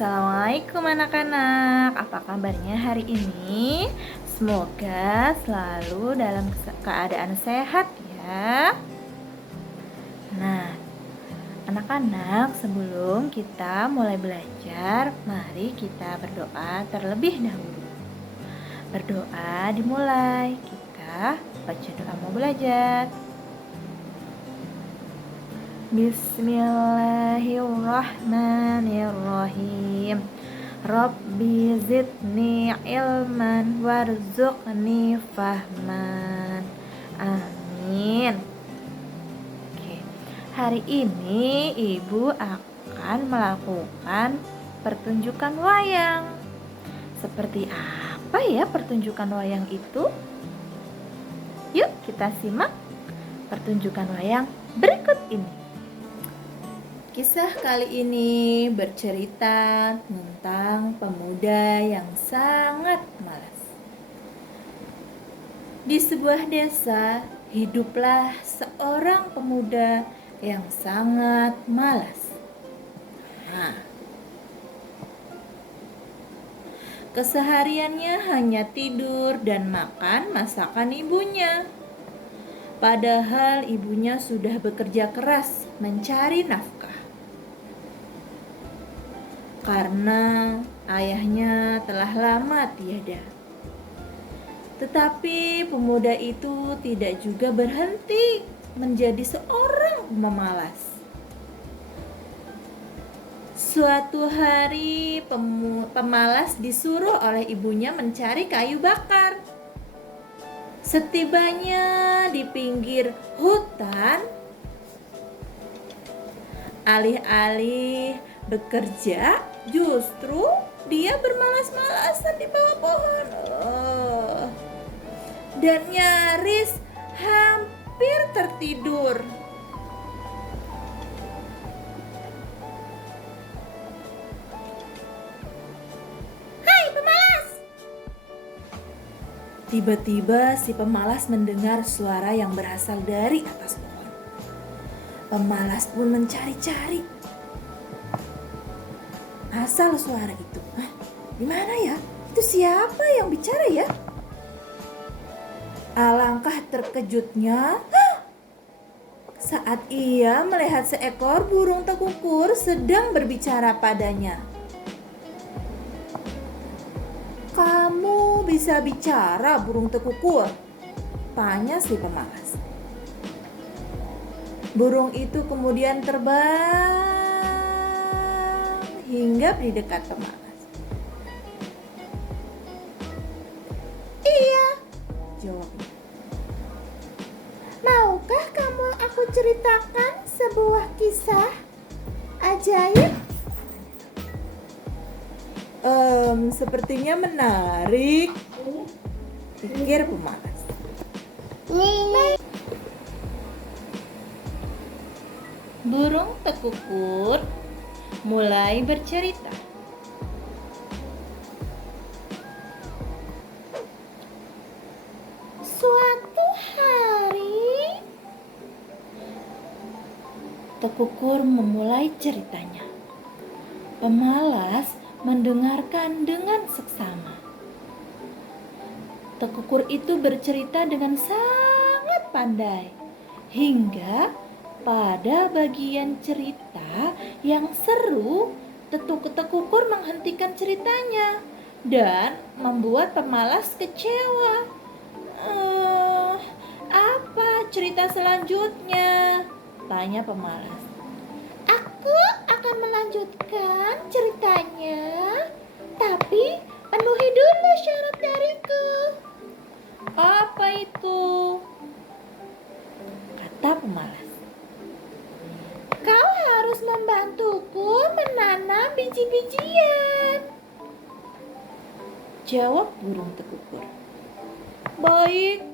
Assalamualaikum anak-anak. Apa kabarnya hari ini? Semoga selalu dalam keadaan sehat ya. Nah, anak-anak, sebelum kita mulai belajar, mari kita berdoa terlebih dahulu. Berdoa dimulai. Kita baca doa mau belajar. Bismillahirrahmanirrahim. Rabbi zidni ilman warzuqni fahman. Amin. Oke. Hari ini Ibu akan melakukan pertunjukan wayang. Seperti apa ya pertunjukan wayang itu? Yuk kita simak pertunjukan wayang berikut ini. Kisah kali ini bercerita tentang pemuda yang sangat malas. Di sebuah desa, hiduplah seorang pemuda yang sangat malas. Kesehariannya hanya tidur dan makan masakan ibunya. Padahal ibunya sudah bekerja keras mencari nafkah. Karena ayahnya telah lama tiada. Tetapi pemuda itu tidak juga berhenti menjadi seorang pemalas. Suatu hari pemalas disuruh oleh ibunya mencari kayu bakar. Setibanya di pinggir hutan, alih-alih bekerja, justru dia bermalas-malasan di bawah pohon. Dan nyaris hampir tertidur. Hai pemalas! Tiba-tiba si pemalas mendengar suara yang berasal dari atas pohon. Pemalas pun mencari-cari asal suara itu. Di mana ya? Itu siapa yang bicara ya? Alangkah terkejutnya saat ia melihat seekor burung tekukur sedang berbicara padanya. "Kamu bisa bicara, burung tekukur?" tanya si pemalas. Burung itu kemudian terbang hingga di dekat pemalas. "Iya," jawabnya. "Maukah kamu aku ceritakan sebuah kisah ajaib?" Sepertinya menarik," pikir pemalas. Burung tekukur mulai bercerita. Suatu hari, tekukur memulai ceritanya. Pemalas mendengarkan dengan seksama. Tekukur itu bercerita dengan sangat pandai, hingga pada bagian cerita yang seru, tekukur menghentikan ceritanya dan membuat pemalas kecewa. Apa cerita selanjutnya?" tanya pemalas. "Aku akan melanjutkan ceritanya, tapi penuhi dulu syarat dariku." "Apa itu?" kata pemalas. "Kau harus membantuku menanam biji-bijian," jawab burung tekukur. "Baik,"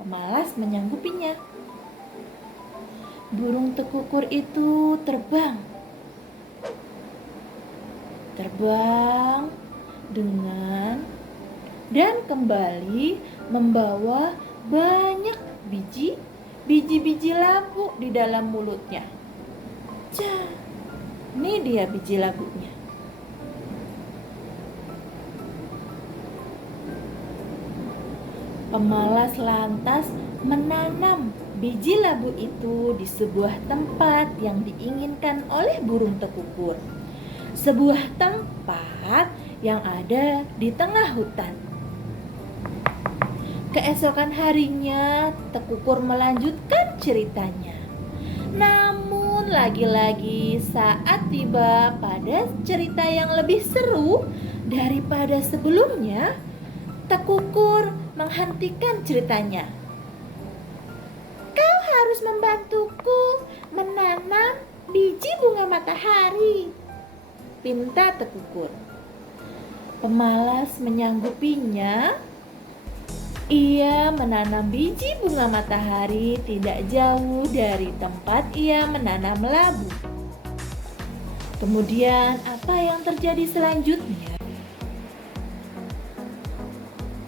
pemalas menyanggupinya. Burung tekukur itu terbang dengan dan kembali membawa banyak biji-biji labu di dalam mulutnya. Ini dia biji labunya. Pemalas lantas menanam biji labu itu di sebuah tempat yang diinginkan oleh burung tekukur. Sebuah tempat yang ada di tengah hutan. Keesokan harinya, tekukur melanjutkan ceritanya. Namun lagi-lagi saat tiba pada cerita yang lebih seru daripada sebelumnya, tekukur menghentikan ceritanya. Kau harus membantuku menanam biji bunga matahari, pinta tekukur. Pemalas menyanggupinya. Ia menanam biji bunga matahari tidak jauh dari tempat ia menanam labu. Kemudian apa yang terjadi selanjutnya?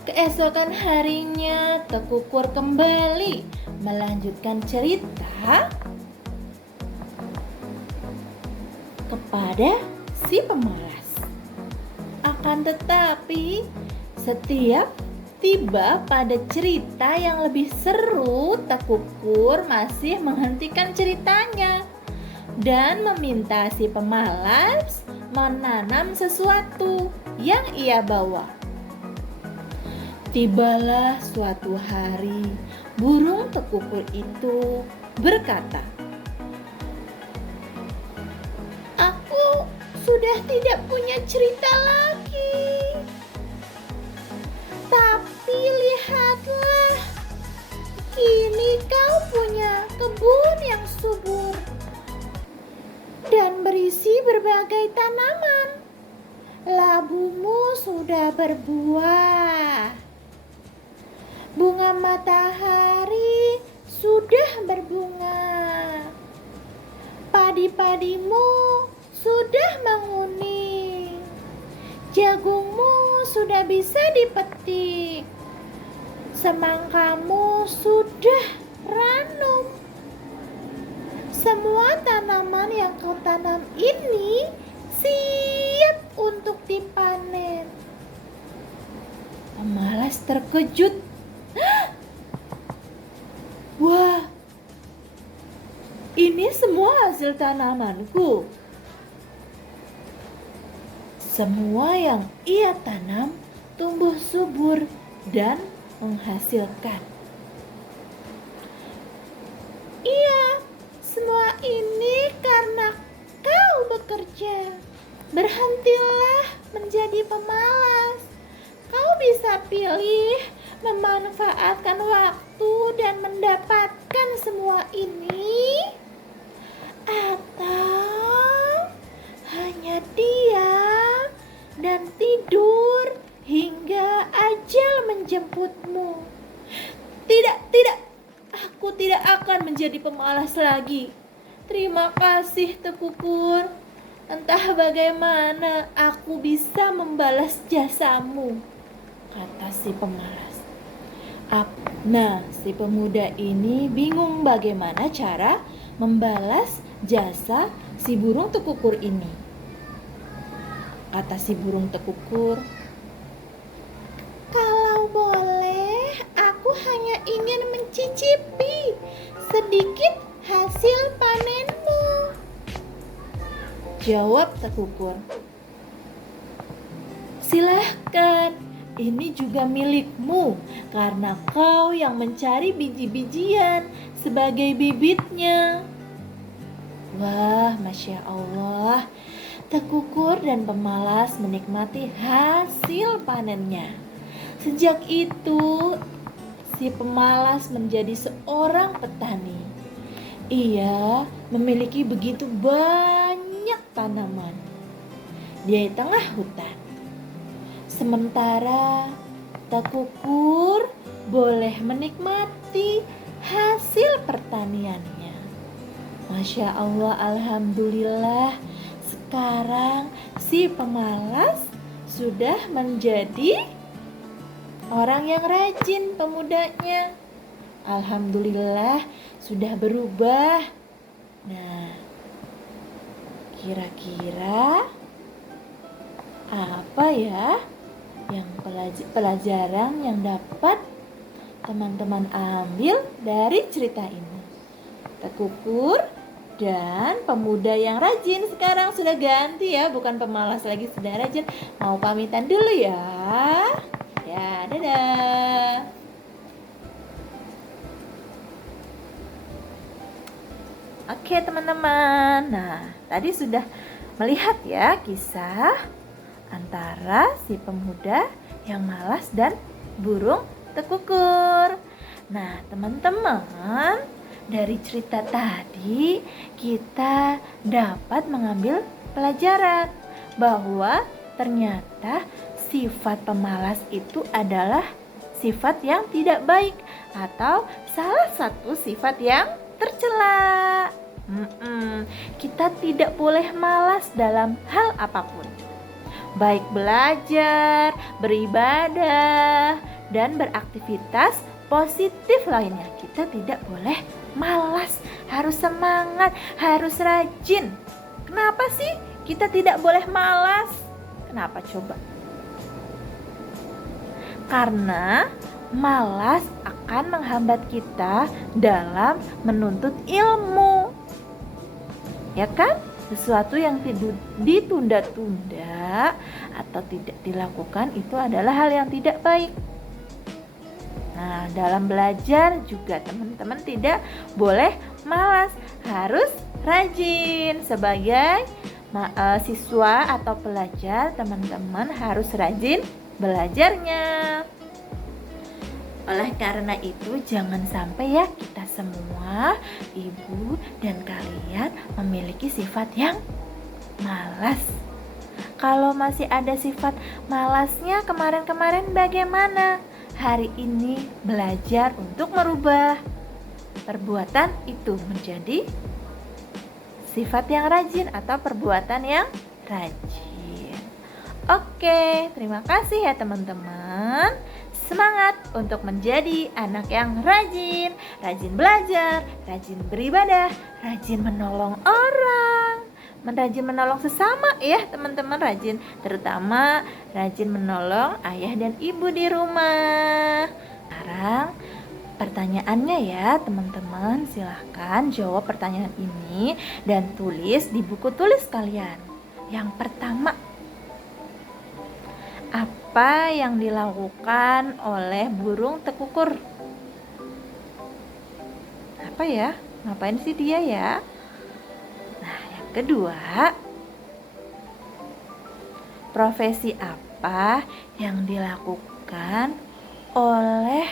Keesokan harinya, tekukur kembali melanjutkan cerita kepada si pemalas. Akan tetapi, setiap tiba pada cerita yang lebih seru, tekukur masih menghentikan ceritanya dan meminta si pemalas menanam sesuatu yang ia bawa. Tibalah suatu hari, burung tekukur itu berkata, "Aku sudah tidak punya cerita lagi. Tapi lihatlah, kini kau punya kebun yang subur dan berisi berbagai tanaman. Labumu sudah berbuah. Bunga matahari sudah berbunga. Padi-padimu sudah menguning. Jagungmu sudah bisa dipetik. Semangkamu sudah ranum. Semua tanaman yang kau tanam ini siap untuk dipanen." Pemalas terkejut. Wah, ini semua hasil tanamanku. Semua yang ia tanam tumbuh subur dan menghasilkan. Iya, semua ini karena kau bekerja. Berhentilah menjadi pemalas. Kau bisa pilih memanfaatkan waktu dan mendapatkan semua ini, atau hanya diam dan tidur hingga ajal menjemputmu. Tidak, aku tidak akan menjadi pemalas lagi. Terima kasih tekukur. Entah bagaimana aku bisa membalas jasamu, kata si pemalas. Nah, si pemuda ini bingung bagaimana cara membalas jasa si burung tekukur ini. Kata si burung tekukur, "Kalau boleh, aku hanya ingin mencicipi sedikit hasil panenmu." Jawab tekukur, "Silahkan, ini juga milikmu karena kau yang mencari biji-bijian sebagai bibitnya." Wah, Masya Allah, tekukur dan pemalas menikmati hasil panennya. Sejak itu, si pemalas menjadi seorang petani. Ia memiliki begitu banyak tanaman di tengah hutan. Sementara tekukur boleh menikmati hasil pertaniannya. Masya Allah, alhamdulillah, sekarang si pemalas sudah menjadi orang yang rajin pemudanya. Alhamdulillah sudah berubah. Nah, kira-kira apa ya yang pelajaran yang dapat teman-teman ambil dari cerita ini? Tekukur dan pemuda yang rajin. Sekarang sudah ganti ya, bukan pemalas lagi, sudah rajin. Mau pamitan dulu ya. Ya, dadah. Oke teman-teman, nah tadi sudah melihat ya kisah antara si pemuda yang malas dan burung tekukur. Nah teman-teman, dari cerita tadi kita dapat mengambil pelajaran bahwa ternyata sifat pemalas itu adalah sifat yang tidak baik atau salah satu sifat yang tercela. Kita tidak boleh malas dalam hal apapun, baik belajar, beribadah, dan beraktivitas positif lainnya. Kita tidak boleh malas, harus semangat, harus rajin. Kenapa sih kita tidak boleh malas? Kenapa coba? Karena malas akan menghambat kita dalam menuntut ilmu. Ya kan? Sesuatu yang ditunda-tunda atau tidak dilakukan itu adalah hal yang tidak baik. Nah, dalam belajar juga teman-teman tidak boleh malas, harus rajin. Sebagai siswa atau pelajar, teman-teman harus rajin belajarnya. Oleh karena itu, jangan sampai ya kita semua, ibu dan kalian, memiliki sifat yang malas. Kalau masih ada sifat malasnya kemarin-kemarin, bagaimana? Hari ini belajar untuk merubah perbuatan itu menjadi sifat yang rajin atau perbuatan yang rajin. Oke, terima kasih ya teman-teman. Semangat untuk menjadi anak yang rajin, rajin belajar, rajin beribadah, rajin menolong orang, rajin menolong sesama ya teman-teman, rajin, terutama rajin menolong ayah dan ibu di rumah. Sekarang pertanyaannya ya teman-teman, silahkan jawab pertanyaan ini dan tulis di buku tulis kalian. Yang pertama, apa yang dilakukan oleh burung tekukur? Apa ya? Ngapain sih dia ya? Nah, yang kedua, profesi apa yang dilakukan oleh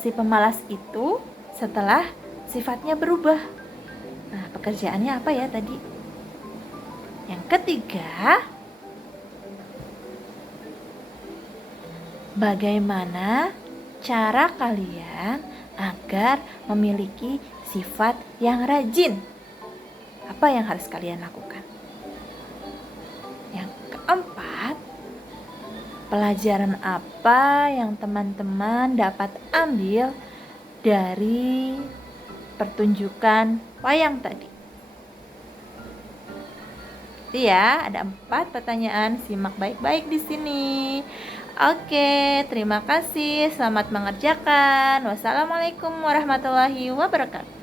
si pemalas itu setelah sifatnya berubah? Nah, pekerjaannya apa ya tadi? Yang ketiga, bagaimana cara kalian agar memiliki sifat yang rajin? Apa yang harus kalian lakukan? Yang keempat, pelajaran apa yang teman-teman dapat ambil dari pertunjukan wayang tadi? Itu ya, ada 4 pertanyaan, simak baik-baik di sini. Oke, terima kasih. Selamat mengerjakan. Wassalamualaikum warahmatullahi wabarakatuh.